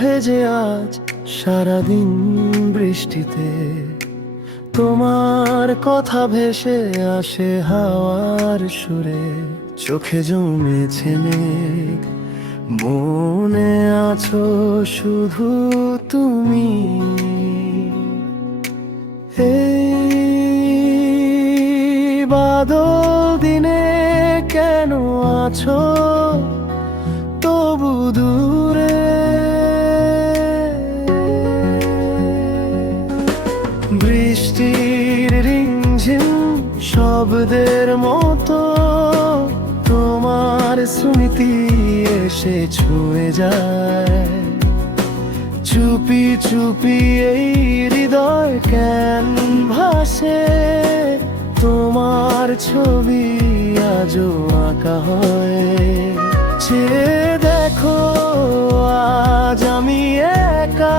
ভেজে আজ সারাদিন বৃষ্টিতে, তোমার কথা ভেসে আসে হাওয়ার সুরে। চোখে জমেছে মেঘ, মনে আছো শুধু তুমি। এই বাদল দিনে কেন আছো তবু দূরে? বৃষ্টির রিমঝিম শব্দের মতো তোমার স্মৃতি এসে ছুঁয়ে যায়। চুপি চুপি এই হৃদয় কেন ভাসে, তোমার ছবি আজও আঁকা হয়। চেয়ে দেখো আজ আমি একা,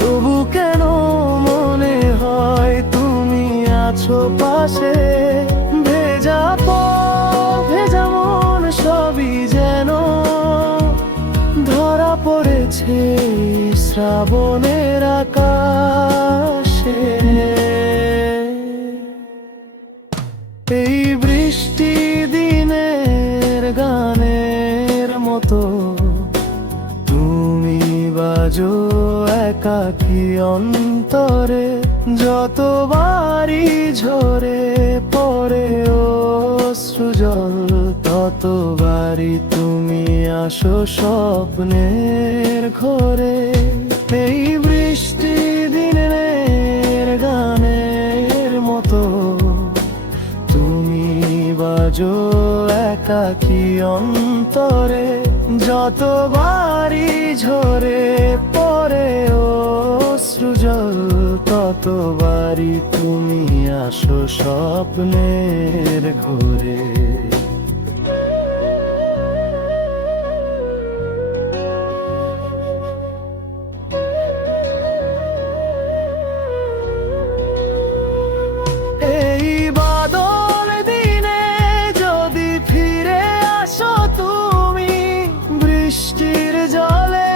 তবু কেন মনে হয় তুমি আছো পাশে। ভেজা ভেজা মন সবই যেন ধরা পড়েছে শ্রাবণের আকাশে। এই বৃষ্টি দিনের গানের মতো তুমি বাজো একাকী অন্তরে। যতবারই ঝরে পড়ে অশ্রুজল, ততবারই তুমি আসো স্বপ্নের ঘরে। এই বৃষ্টি দিনের গানের মতো তুমি বাজো একাকী অন্তরে। যতবারই ঝরে পড়ে অশ্রুজল, ততবারই তুমি আসো স্বপ্নের ঘরে। এই বাদল দিনে যদি ফিরে আসো তুমি, বৃষ্টির জলে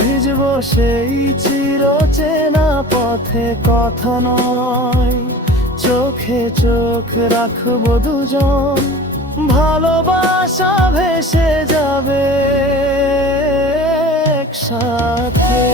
ভিজবো সেই চিরচেনা পথে। কথা নয় চোখে চোখ রাখবো দুজন, ভালোবাসা ভেসে যাবে একসাথে।